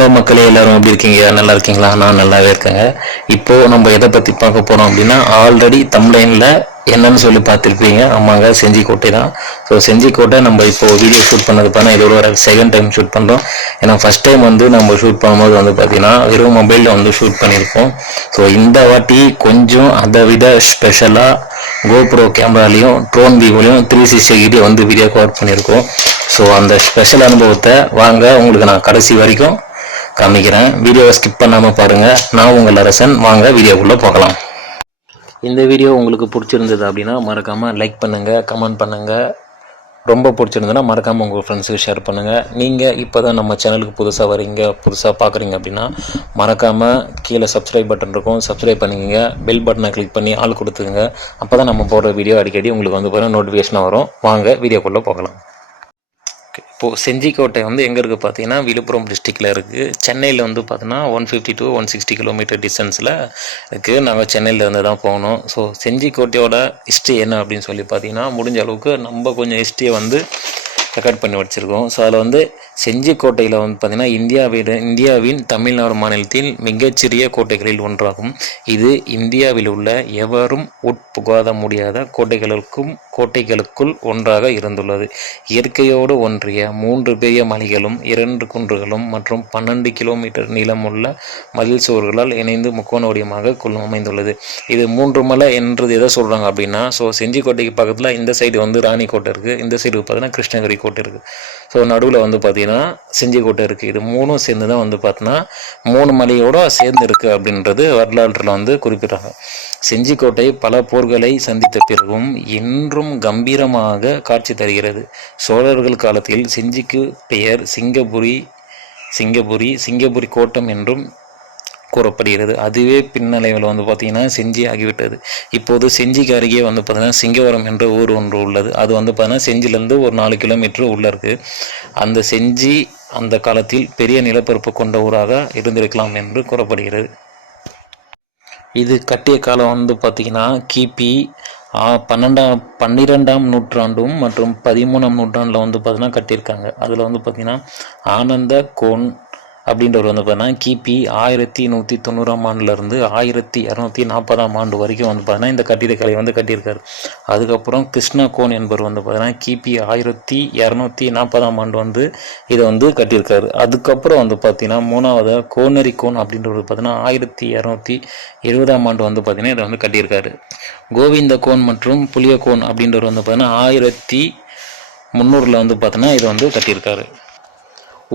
Hello மக்களே, எல்லாரும் எப்படி இருக்கீங்க? நல்லா இருக்கீங்களா? நான் நல்லாவே இருக்கேங்க. இப்போ நம்ம எதை பற்றி பார்க்க போகிறோம் அப்படின்னா, ஆல்ரெடி தம்ப்லைனில் என்னன்னு சொல்லி பார்த்துருப்பீங்க. ஆமாங்க, செஞ்சிக்கோட்டை தான். ஸோ செஞ்சிக்கோட்டை நம்ம இப்போ வீடியோ ஷூட் பண்ணது பார்த்தா இது ஒரு செகண்ட் டைம் ஷூட் பண்ணுறோம். ஏன்னா ஃபஸ்ட் டைம் நம்ம ஷூட் பண்ணும்போது பார்த்தீங்கன்னா வெறும் மொபைலில் ஷூட் பண்ணியிருப்போம். ஸோ இந்த வாட்டி கொஞ்சம் அதை விட ஸ்பெஷலாக கோப்ரோ கேமராலையும் ட்ரோன் வியூவிலையும் 360 வீடியோ கவர் பண்ணியிருக்கோம். ஸோ அந்த ஸ்பெஷல் அனுபவத்தை வாங்க உங்களுக்கு நான் கடைசி வரைக்கும் காமிக்கிறேன். வீடியோவை ஸ்கிப் பண்ணாமல் பாருங்கள். நான் உங்கள் ளரசன். வாங்க வீடியோக்குள்ளே போகலாம். இந்த வீடியோ உங்களுக்கு பிடிச்சிருந்தது அப்படின்னா மறக்காமல் லைக் பண்ணுங்கள், கமெண்ட் பண்ணுங்கள். ரொம்ப பிடிச்சிருந்ததுன்னா மறக்காமல் உங்கள் ஃப்ரெண்ட்ஸுக்கு ஷேர் பண்ணுங்கள். நீங்கள் இப்போ தான் நம்ம சேனலுக்கு புதுசாக பார்க்குறீங்க அப்படின்னா மறக்காமல் கீழே சப்ஸ்கிரைப் பட்டன் இருக்கும், சப்ஸ்கிரைப் பண்ணிக்கோங்க. பெல் பட்டனை கிளிக் பண்ணி ஆள் கொடுத்துங்க. அப்போ தான் நம்ம போடுற வீடியோ அடிக்கடி உங்களுக்கு பாருங்கள் நோட்டிஃபிகேஷனாக வரும். வாங்க வீடியோக்குள்ளே போகலாம். இப்போது செஞ்சிக்கோட்டை எங்கே இருக்குது பார்த்தீங்கன்னா விழுப்புரம் டிஸ்ட்ரிக்டில் இருக்குது. சென்னையில் பார்த்தீங்கன்னா 150 to 160 கிலோமீட்டர் டிஸ்டன்ஸில் இருக்குது. நாங்கள் சென்னையிலேருந்து தான் போகணும். ஸோ செஞ்சிக்கோட்டையோட ஹிஸ்ட்ரி என்ன அப்படின்னு சொல்லி பார்த்தீங்கன்னா, முடிஞ்ச அளவுக்கு நம்ம கொஞ்சம் ஹிஸ்ட்ரியை ரெக்கார்ட் பண்ணி வச்சுருக்கோம். ஸோ அதில் செஞ்சிக்கோட்டையில் பார்த்தீங்கன்னா இந்தியாவின் தமிழ்நாடு மாநிலத்தில் மிகச்சிறிய கோட்டைகளில் ஒன்றாகும். இது இந்தியாவில் உள்ள எவரும் உட்புகாத முடியாத கோட்டைகளுக்குள் ஒன்றாக இருந்துள்ளது. இயற்கையோடு ஒன்றிய 3 பெரிய மலைகளும் 2 குன்றுகளும் மற்றும் 12 கிலோமீட்டர் நீளமுள்ள மதில் சுவர்களால் இணைந்து முக்கோண வடிவமாக அமைந்துள்ளது. இது 3 மலை என்றது எதை சொல்கிறாங்க அப்படின்னா, ஸோ செஞ்சிக்கோட்டைக்கு பக்கத்தில் இந்த சைடு ராணிக்கோட்டை இருக்குது, இந்த சைடு பார்த்தீங்கன்னா கிருஷ்ணகிரி கோட்டை இருக்குது. ஸோ நடுவில் பார்த்தீங்கன்னா செஞ்சிக்கோட்டை இருக்குது. இது 3ம் சேர்ந்து தான் பார்த்தீங்கன்னா 3 மலையோடு சேர்ந்து இருக்குது அப்படின்றது வரலாற்றில் குறிப்பிட்றாங்க. செஞ்சிக்கோட்டை பல போர்களை சந்தித்த பிறகும் இன்றும் கம்பீரமாக காட்சி தருகிறது. சோழர்கள் காலத்தில் செஞ்சிக்கு பெயர் சிங்கபுரி கோட்டம் என்றும் கூறப்படுகிறது. அதுவே பின்னடைவில் பார்த்தீங்கன்னா செஞ்சி ஆகிவிட்டது. இப்போது செஞ்சிக்கு அருகே பார்த்தீங்கன்னா சிங்கவரம் என்ற ஊர் ஒன்று உள்ளது. அது பார்த்தீங்கன்னா செஞ்சிலேருந்து ஒரு 4 கிலோமீட்டர் உள்ளே இருக்குது. அந்த செஞ்சி அந்த காலத்தில் பெரிய நிலப்பரப்பு கொண்ட ஊராக இருந்திருக்கலாம் என்று கூறப்படுகிறது. இது கட்டிய காலம் பார்த்தீங்கன்னா கிபி 12ஆம் நூற்றாண்டும் மற்றும் 13ஆம் நூற்றாண்டில் பார்த்தீங்கன்னா கட்டியிருக்காங்க. அதில் பார்த்தீங்கன்னா ஆனந்த கோன் அப்படின்றவர் பார்த்தீங்கன்னா கிபி 1190ஆம் ஆண்டுலேருந்து 1240ஆம் ஆண்டு வரைக்கும் பார்த்தீங்கன்னா இந்த கட்டிடக்கலை கட்டியிருக்காரு. அதுக்கப்புறம் கிருஷ்ணா கோன் என்பவர் பார்த்தீங்கன்னா கிபி 1240ஆம் ஆண்டு இதை கட்டியிருக்காரு. அதுக்கப்புறம் பார்த்தீங்கன்னா 3வது கோனரி கோன் அப்படின்றவர் பார்த்தீங்கன்னா 1220ஆம் ஆண்டு பார்த்தீங்கன்னா இதை கட்டியிருக்காரு. கோவிந்த கோன் மற்றும் புளிய கோன் அப்படின்றவர் பார்த்தீங்கன்னா 1300 பார்த்தீங்கன்னா இதை கட்டியிருக்காரு.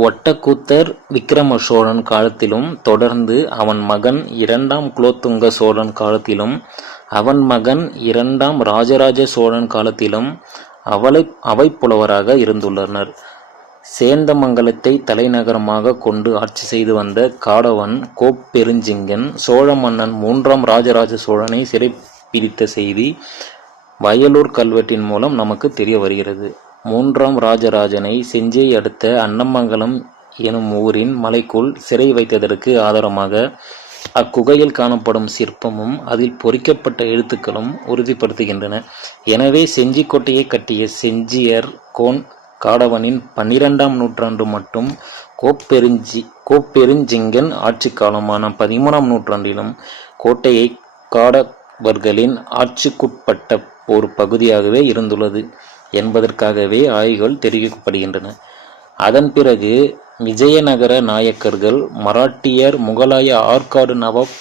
ஒட்டக்கூத்தர் விக்கிரம சோழன் காலத்திலும் தொடர்ந்து அவன் மகன் 2ஆம் குலோத்துங்க சோழன் காலத்திலும் அவன் மகன் 2ஆம் ராஜராஜ சோழன் காலத்திலும் அவை புலவராக இருந்துள்ளனர். சேந்தமங்கலத்தை தலைநகரமாக கொண்டு ஆட்சி செய்து வந்த காடவன் கோப்பெருஞ்சிங்கன் சோழ மன்னன் 3ஆம் ராஜராஜ சோழனை சிறைப்பிடித்த செய்தி வயலூர் கல்வெட்டின் மூலம் நமக்கு தெரிய வருகிறது. 3ஆம் ராஜராஜனை செஞ்சியை அடுத்த அன்னமங்கலம் எனும் ஊரின் மலைக்குள் சிறை வைத்ததற்கு ஆதாரமாக அக்குகையில் காணப்படும் சிற்பமும் அதில் பொறிக்கப்பட்ட எழுத்துக்களும் உறுதிப்படுத்துகின்றன. எனவே செஞ்சிக்கோட்டையை கட்டிய செஞ்சியர் கோன் காடவனின் 12ஆம் நூற்றாண்டு மற்றும் கோப்பெருஞ்சிங்கன் ஆட்சி காலமான 13ஆம் நூற்றாண்டிலும் கோட்டையை காடவர்களின் ஆட்சிக்குட்பட்ட ஒரு பகுதியாகவே இருந்துள்ளது என்பதற்காகவே ஆய்வுகள் தெரிவிக்கப்படுகின்றன. அதன் பிறகு விஜயநகர நாயக்கர்கள், மராட்டியர், முகலாய ஆற்காடு நவாப்,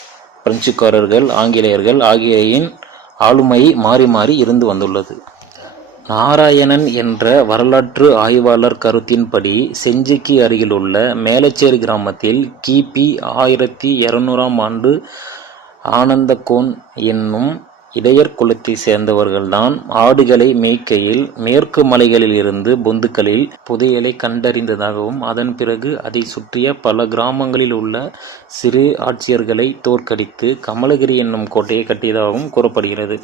பிரெஞ்சுக்காரர்கள், ஆங்கிலேயர்கள் ஆகியோரின் ஆளுமை மாறி மாறி இருந்து வந்துள்ளது. நாராயணன் என்ற வரலாற்று ஆய்வாளர் கருத்தின்படி செஞ்சிக்கு அருகிலுள்ள மேலச்சேரி கிராமத்தில் கிபி 1200ஆம் ஆண்டு ஆனந்தகோன் என்னும் இடையர் குலத்தை சேர்ந்தவர்கள்தான் ஆடுகளை மேய்க்கையில் மேற்கு மலைகளில் இருந்து பொந்துக்களில் புதையலை கண்டறிந்ததாகவும் அதன் பிறகு அதை சுற்றிய பல கிராமங்களில் உள்ள சிறு ஆட்சியர்களை தோற்கடித்து கமலகிரி என்னும் கோட்டையை கட்டியதாகவும் கூறப்படுகிறது.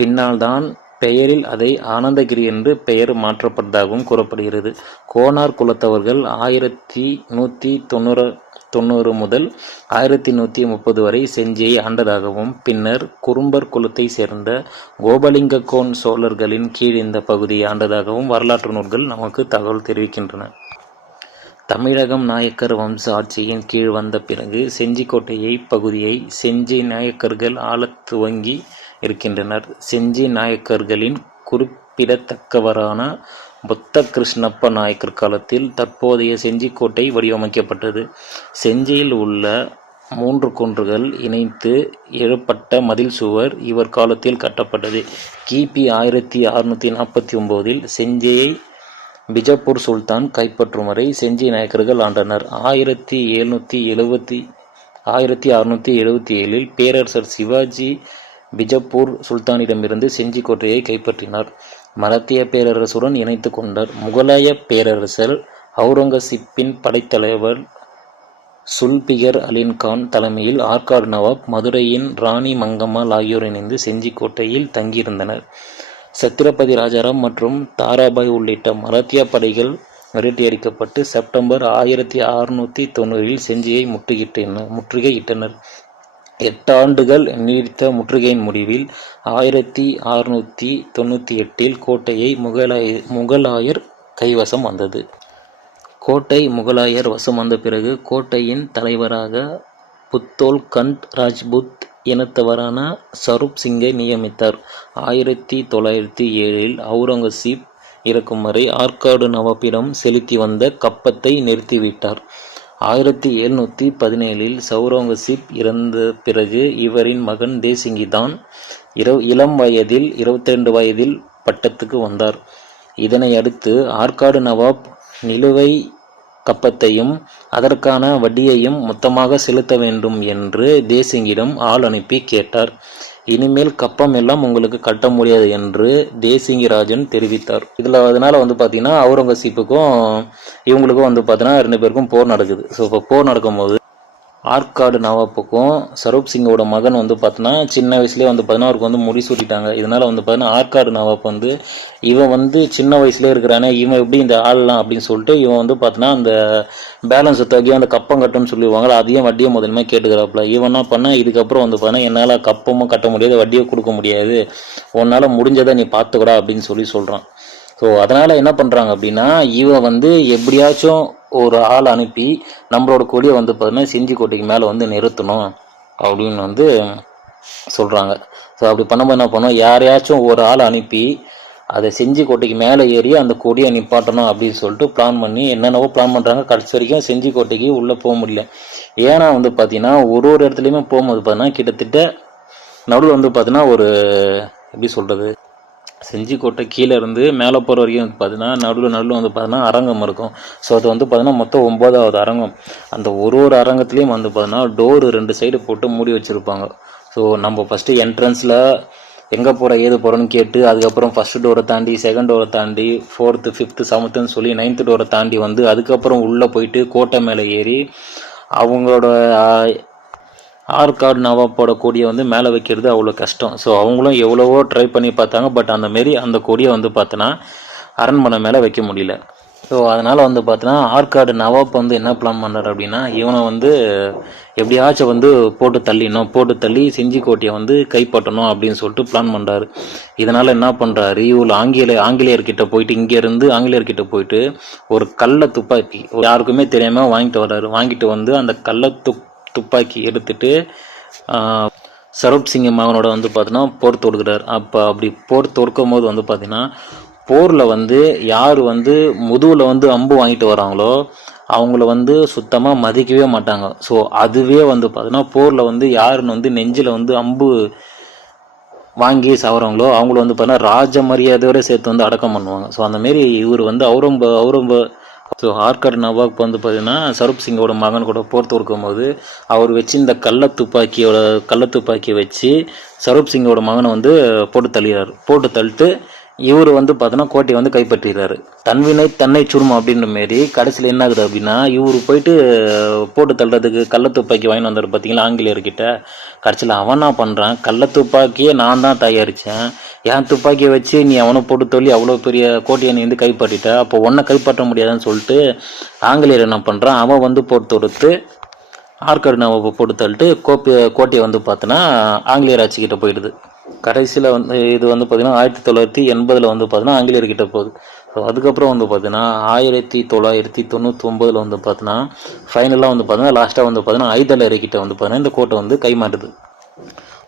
பின்னால் தான் பெயரில் அதை ஆனந்தகிரி என்று பெயர் மாற்றப்பட்டதாகவும் கூறப்படுகிறது. கோனார் குலத்தவர்கள் 1190 முதல் 1130 வரை செஞ்சியை ஆண்டதாகவும் பின்னர் குறும்பர் குலத்தை சேர்ந்த கோபலிங்க கோன் சோழர்களின் கீழ் இந்த பகுதியை ஆண்டதாகவும் வரலாற்று நூல்கள் நமக்கு தகவல் தெரிவிக்கின்றன. தமிழகம் நாயக்கர் வம்ச ஆட்சியின் கீழ் வந்த பிறகு செஞ்சிக்கோட்டையை பகுதியை செஞ்சி நாயக்கர்கள் ஆளத் துவங்கி இருக்கின்றனர். செஞ்சி நாயக்கர்களின் குறிப்பிடத்தக்கவரான புத்த கிருஷ்ணப்ப நாயக்கர் காலத்தில் தற்போதைய செஞ்சிக்கோட்டை வடிவமைக்கப்பட்டது. செஞ்சியில் உள்ள 3 குன்றுகள் இணைத்து எழுப்பப்பட்ட மதில் சுவர் இவர் காலத்தில் கட்டப்பட்டது. கிபி 1649 செஞ்சியை பிஜப்பூர் சுல்தான் கைப்பற்றும் வரை செஞ்சி நாயக்கர்கள் ஆண்டனர். 1677 பேரரசர் சிவாஜி பிஜப்பூர் சுல்தானிடமிருந்து செஞ்சி கோட்டையை கைப்பற்றினார். மராத்திய பேரரசுடன் இணைத்து கொண்டார். முகலாய பேரரசர் அவுரங்கசீப்பின் படைத்தலைவர் சுல்பிகர் அலின் கான் தலைமையில் ஆற்காடு நவாப், மதுரையின் ராணி மங்கம்மாள் ஆகியோர் இணைந்து செஞ்சி கோட்டையில் தங்கியிருந்தனர். சத்திரபதி ராஜாராம் மற்றும் தாராபாய் உள்ளிட்ட மராத்திய படைகள் விரட்டியடிக்கப்பட்டு செப்டம்பர் 1690 செஞ்சியை முற்றுகையிட்டனர். 8 ஆண்டுகள் நீடித்த முற்றுகையின் முடிவில் 1698 கோட்டையை முகலாயர் கைவசம் வந்தது. கோட்டை முகலாயர் வசம் வந்த பிறகு கோட்டையின் தலைவராக புத்தோல்கண்ட் ராஜ்புத் இனத்தவரான சரூப் சிங்கை நியமித்தார். 1907 அவுரங்கசீப் இறக்கும் வரை ஆற்காடு நவாப்பிடம் செலுத்தி வந்த கப்பத்தை நிறுத்திவிட்டார். 1717 அவுரங்கசீப் இறந்த பிறகு இவரின் மகன் தேசிங்கி தான் இளம் வயதில் 22 வயதில் பட்டத்துக்கு வந்தார். இதனை அடுத்து ஆற்காடு நவாப் நிலுவை கப்பத்தையும் அதற்கான வட்டியையும் மொத்தமாக செலுத்த வேண்டும் என்று தேசிங்கிடம் ஆள் அனுப்பி கேட்டார். இனிமேல் கப்பம் எல்லாம் உங்களுக்கு கட்ட முடியாது என்று தேசிங்கி ராஜன் தெரிவித்தார். அதனால பார்த்தீங்கன்னா அவுரங்கசீப்புக்கும் இவங்களுக்கும் பார்த்தீங்கன்னா 2 பேருக்கும் போர் நடக்குது. ஸோ இப்போ போர் நடக்கும்போது ஆற்காடு நவாப்புக்கும் சரூப் சிங்கோட மகன் பார்த்தீங்கன்னா சின்ன வயசுலேயே பார்த்தீங்கன்னா அவருக்கு முடி சூட்டிட்டாங்க. இதனால பார்த்தீங்கன்னா ஆற்காடு நவாப் இவன் சின்ன வயசுலேயே இருக்கிறானே, இவன் எப்படி இந்த ஆள்லாம் அப்படின்னு சொல்லிட்டு இவன் பார்த்தீங்கன்னா அந்த பேலன்ஸ் தொகையை அந்த கப்பம் கட்டுன்னு சொல்லுவாங்க, அதையும் வட்டியை முதலுமே கேட்டுக்கிறாப்புல. இவன் என்ன பண்ண, இதுக்கப்புறம் பார்த்தீங்கன்னா என்னால் கப்பமும் கட்ட முடியாது, வட்டியை கொடுக்க முடியாது, உன்னால் முடிஞ்சதை நீ பார்த்துக்கூடா அப்படின்னு சொல்கிறான். ஸோ அதனால் என்ன பண்ணுறாங்க அப்படின்னா, இவன் எப்படியாச்சும் ஒரு ஆள் அனுப்பி நம்மளோட கொடியை பார்த்தீங்கன்னா செஞ்சி கோட்டைக்கு மேலே நிறுத்தணும் அப்படின்னு சொல்கிறாங்க. ஸோ அப்படி பண்ணும்போது என்ன பண்ணோம், யாரையாச்சும் ஒரு ஆள் அனுப்பி அதை செஞ்சி கோட்டைக்கு மேலே ஏறி அந்த கொடியை நிப்பாட்டணும் அப்படின்னு சொல்லிட்டு பிளான் பண்ணி என்னென்னவோ பிளான் பண்ணுறாங்க. கடைசி வரைக்கும் செஞ்சி கோட்டைக்கு உள்ளே போக முடியல. ஏன்னா பார்த்தீங்கன்னா ஒரு இடத்துலையுமே போகும்போது பார்த்தீங்கன்னா கிட்டத்தட்ட நடுவில் பார்த்தீங்கன்னா ஒரு எப்படி சொல்கிறது, செஞ்சி கோட்டை கீழே இருந்து மேலே போகிற வரைக்கும் பார்த்தீங்கன்னா நடுவில் பார்த்தீங்கன்னா அரங்கம் இருக்கும். ஸோ அது பார்த்தீங்கன்னா மொத்தம் 9வது அரங்கம். அந்த ஒரு அரங்கத்துலேயும் பார்த்தீங்கன்னா டோரு 2 சைடு போட்டு மூடி வச்சுருப்பாங்க. ஸோ நம்ம ஃபஸ்ட்டு என்ட்ரன்ஸில் எங்கே போகிற ஏது போகிறோன்னு கேட்டு அதுக்கப்புறம் ஃபஸ்ட்டு டோரை தாண்டி செகண்ட் டோரை தாண்டி 4th 5th 7th சொல்லி 9th டோரை தாண்டி அதுக்கப்புறம் உள்ளே போயிட்டு கோட்டை மேலே ஏறி அவங்களோட ஆற்காடு நவாப்போட கொடியை மேலே வைக்கிறது அவ்வளோ கஷ்டம். ஸோ அவங்களும் எவ்வளவோ ட்ரை பண்ணி பார்த்தாங்க. பட் அந்தமாரி அந்த கொடியை பார்த்தோன்னா அரண்மனை மேலே வைக்க முடியல. ஸோ அதனால் பார்த்தோன்னா ஆற்காடு நவாப் என்ன பிளான் பண்ணுறாரு அப்படின்னா, இவனை எப்படியாச்சும் போட்டு தள்ளி செஞ்சி கோட்டையை கைப்பற்றணும் அப்படின்னு சொல்லிட்டு பிளான் பண்ணுறாரு. இதனால் என்ன பண்ணுறாரு, இவ்வளோ ஆங்கிலேயர்கிட்ட போயிட்டு இங்கேருந்து ஆங்கிலேயர்கிட்ட போயிட்டு ஒரு கள்ள துப்பாக்கி யாருக்குமே தெரியாமல் வாங்கிட்டு அந்த கள்ள துப்பாக்கி எடுத்துட்டு சரூப் சிங் மகனோட பார்த்தீங்கன்னா போர் தொடுக்கிறார். அப்போ அப்படி போர் தொடுக்கும் போது பார்த்தீங்கன்னா போரில் யார் முதுகில் அம்பு வாங்கிட்டு வராங்களோ அவங்கள சுத்தமாக மதிக்கவே மாட்டாங்க. ஸோ அதுவே பார்த்தீங்கன்னா போரில் யாருன்னு நெஞ்சில் அம்பு வாங்கி சாவறவங்களோ அவங்கள பார்த்தீங்கன்னா ராஜ மரியாதையோடு சேர்த்து அடக்கம் பண்ணுவாங்க. ஸோ அந்தமாரி இவர் ஸோ ஆற்காடு நவாப் பார்த்தீங்கன்னா சரூப் சிங்கோட மகன் கூட போர் தொடுக்கும் போது அவர் வச்சு இந்த கள்ள துப்பாக்கியை வச்சு சரூப் சிங்கோட மகனை போட்டு தள்ளிட்டு இவர் பார்த்தோன்னா கோட்டையை கைப்பற்றிடுறாரு. தன்வினை தன்னை சுடும் அப்படின்ற மாரி கடைசியில் என்ன ஆகுது அப்படின்னா, இவர் போயிட்டு போட்டு தள்ளுறதுக்கு கள்ள துப்பாக்கி வாங்கி வந்தார் பார்த்தீங்களா ஆங்கிலேயர்கிட்ட. கடைசியில் அவன் என்ன பண்ணுறான், கள்ள துப்பாக்கியே நான் தான் தயாரித்தேன், என் துப்பாக்கியை வச்சு நீ அவனை போட்டு தள்ளி அவ்வளோ பெரிய கோட்டையை நீ கைப்பற்றிட்ட, அப்போ ஒன்றை கைப்பற்ற முடியாதுன்னு சொல்லிட்டு ஆங்கிலேயர் என்ன பண்ணுறான், அவன் போட்டு தொடுத்து ஆற்காடு நவாப்பை போட்டு தள்ளிட்டு கோட்டையை பார்த்தோன்னா ஆங்கிலேயர் ஆட்சிக்கிட்ட போயிடுது. கடைசியில் இது பார்த்தீங்கன்னா 1980 பார்த்தீங்கன்னா ஆங்கிலேயர்கிட்ட போகுது. ஸோ அதுக்கப்புறம் வந்து பார்த்தீங்கன்னா 1999 வந்து பார்த்தீங்கன்னா ஃபைனலாக வந்து பார்த்தீங்கன்னா லாஸ்ட்டாக வந்து பார்த்தீங்கன்னா ஐதலரிக்கிட்ட வந்து பார்த்தீங்கன்னா இந்த கோட்டை வந்து கைமாட்டுது.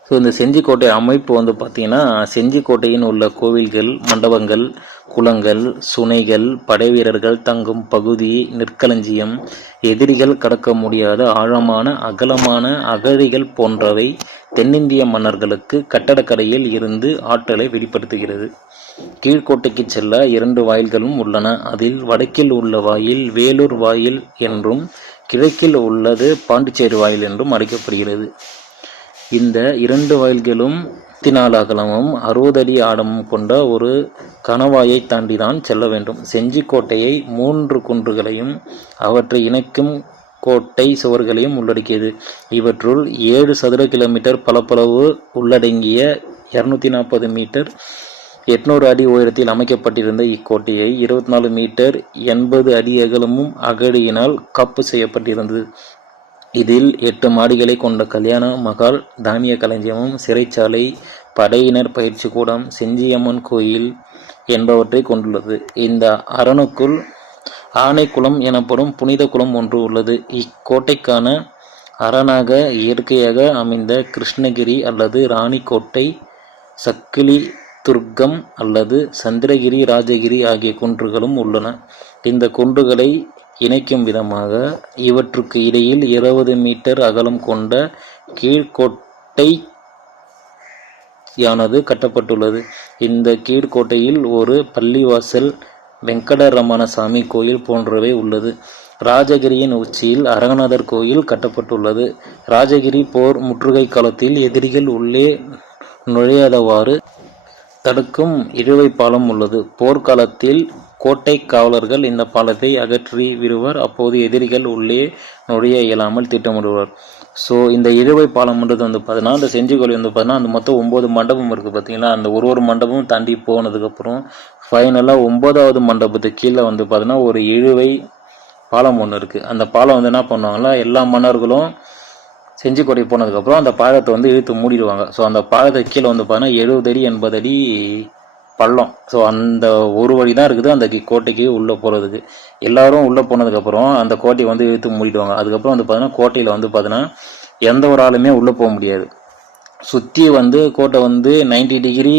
ஸோ இந்த செஞ்சிக்கோட்டை அமைப்பு வந்து பார்த்தீங்கன்னா செஞ்சிக்கோட்டையின் உள்ள கோவில்கள், மண்டபங்கள், குளங்கள், சுனைகள், படைவீரர்கள் தங்கும் பகுதி, நெற்களஞ்சியம், எதிரிகள் கடக்க முடியாத ஆழமான அகலமான அகழிகள் போன்றவை தென்னிந்திய மன்னர்களுக்கு கட்டடக்கலையில் இருந்து ஆற்றலை வெளிப்படுத்துகிறது. கீழ்கோட்டைக்கு செல்ல 2 வாயில்களும் உள்ளன. அதில் வடக்கில் உள்ள வாயில் வேலூர் வாயில் என்றும் கிழக்கில் உள்ளது பாண்டிச்சேரி வாயில் என்றும் அழைக்கப்படுகிறது. இந்த 2 வாயில்களும் 24 அகலமும் 60 அடி ஆழமும் கொண்ட ஒரு கணவாயை தாண்டிதான் செல்ல வேண்டும். செஞ்சிக்கோட்டையை 3 குன்றுகளையும் அவற்றை இணைக்கும் கோட்டை சுவர்களையும் உள்ளடக்கியது. இவற்றுள் 7 சதுர கிலோமீட்டர் பரப்பளவு உள்ளடங்கிய 240 மீட்டர் 800 அடி உயரத்தில் அமைக்கப்பட்டிருந்த இக்கோட்டையை 24 மீட்டர் 80 அடி அகலமும் அகழியினால் காப்பு செய்யப்பட்டிருந்தது. இதில் 8 மாடிகளை கொண்ட கல்யாண மகால், தானிய களஞ்சியமும், சிறைச்சாலை, படையினர் பயிற்சி கூடம், செஞ்சியம்மன் கோயில் என்பவற்றை கொண்டுள்ளது. இந்த அரணுக்குள் ஆனைக்குளம் எனப்படும் புனித குளம் ஒன்று உள்ளது. இக்கோட்டைக்கான அரணாக இயற்கையாக அமைந்த கிருஷ்ணகிரி அல்லது ராணிக்கோட்டை, சக்கிலி துர்க்கம் அல்லது சந்திரகிரி, ராஜகிரி ஆகிய குன்றுகளும் உள்ளன. இந்த குன்றுகளை இணைக்கும் விதமாக இவற்றுக்கு இடையில் 20 மீட்டர் அகலம் கொண்ட கீழ்கோட்டையானது கட்டப்பட்டுள்ளது. இந்த கீழ்கோட்டையில் ஒரு பள்ளிவாசல், வெங்கடரமணசாமி கோயில் போன்றவை உள்ளது. ராஜகிரியின் உச்சியில் அரங்கநாதர் கோயில் கட்டப்பட்டுள்ளது. ராஜகிரி போர் முற்றுகை காலத்தில் எதிரிகள் உள்ளே நுழையாதவாறு தடுக்கும் இழுவை பாலம் உள்ளது. போர்க்காலத்தில் கோட்டை காவலர்கள் இந்த பாலத்தை அகற்றி விடுவர். அப்போது எதிரிகள் உள்ளே நுழைய இயலாமல் திட்டமிடுவர். ஸோ இந்த இழுவை பாலம்ன்றது வந்து பார்த்தீங்கன்னா இந்த செஞ்சிக்கோட்டை வந்து பார்த்தீங்கன்னா அந்த மொத்தம் 9 மண்டபம் இருக்குது பார்த்தீங்களா. அந்த ஒரு மண்டபமும் தாண்டி போனதுக்கப்புறம் ஃபைனலாக 9வது மண்டபத்துக்கு கீழே வந்து பார்த்தீங்கன்னா ஒரு இழுவை பாலம் ஒன்று இருக்குது. அந்த பாலம் வந்து என்ன பண்ணுவாங்கன்னா எல்லா மன்னர்களும் செஞ்சிக்கோட்டை போனதுக்கப்புறம் அந்த பாலத்தை வந்து இழுத்து மூடிடுவாங்க. ஸோ அந்த பாலத்துக்கு கீழே வந்து பார்த்தீங்கன்னா 70 அடி 80 அடி பள்ளம். ஸோ அந்த ஒரு வழி தான் இருக்குது அந்த கோட்டைக்கு உள்ளே போகிறதுக்கு. எல்லாரும் உள்ளே போனதுக்கப்புறம் அந்த கோட்டையை வந்து இழுத்து மூடிடுவாங்க. அதுக்கப்புறம் வந்து பார்த்தீங்கன்னா கோட்டையில் வந்து பார்த்தீங்கன்னா எந்த ஒரு ஆளுமே உள்ளே போக முடியாது. சுற்றி வந்து கோட்டை வந்து 90 டிகிரி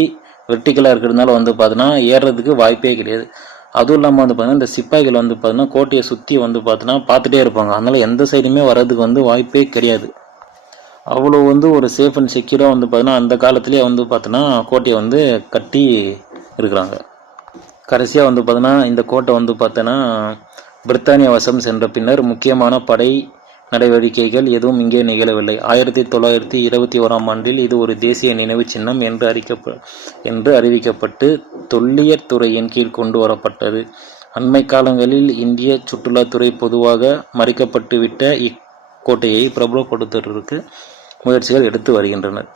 வெர்டிக்கலாக இருக்கிறதுனால வந்து பார்த்தீங்கன்னா ஏறுறதுக்கு வாய்ப்பே கிடையாது. அதுவும் இல்லாமல் வந்து பார்த்தீங்கன்னா இந்த சிப்பாய்கள் வந்து பார்த்தீங்கன்னா கோட்டையை சுற்றி வந்து பார்த்தீங்கன்னா பார்த்துட்டே இருப்பாங்க. அதனால எந்த சைடுமே வர்றதுக்கு வந்து வாய்ப்பே கிடையாது. அவ்வளோ வந்து ஒரு சேஃப் அண்ட் செக்யூராக வந்து பார்த்தீங்கன்னா அந்த காலத்திலே வந்து பார்த்தீங்கன்னா கோட்டையை வந்து கட்டி இருக்கிறாங்க. கடைசியாக வந்து பார்த்தீங்கன்னா இந்த கோட்டை வந்து பார்த்தீங்கன்னா பிரித்தானிய வசம் சென்ற பின்னர் முக்கியமான படை நடவடிக்கைகள் எதுவும் இங்கே நிகழவில்லை. 1921ஆம் ஆண்டில் இது ஒரு தேசிய நினைவு சின்னம் என்று அறிவிக்கப்பட்டு தொல்லியல் துறையின் கீழ் கொண்டு வரப்பட்டது. அண்மை காலங்களில் இந்திய சுற்றுலாத்துறை பொதுவாக மறைக்கப்பட்டுவிட்ட இக்கோட்டையை பிரபலப்படுத்துவதற்கு முயற்சிகள் எடுத்து வருகின்றனர்.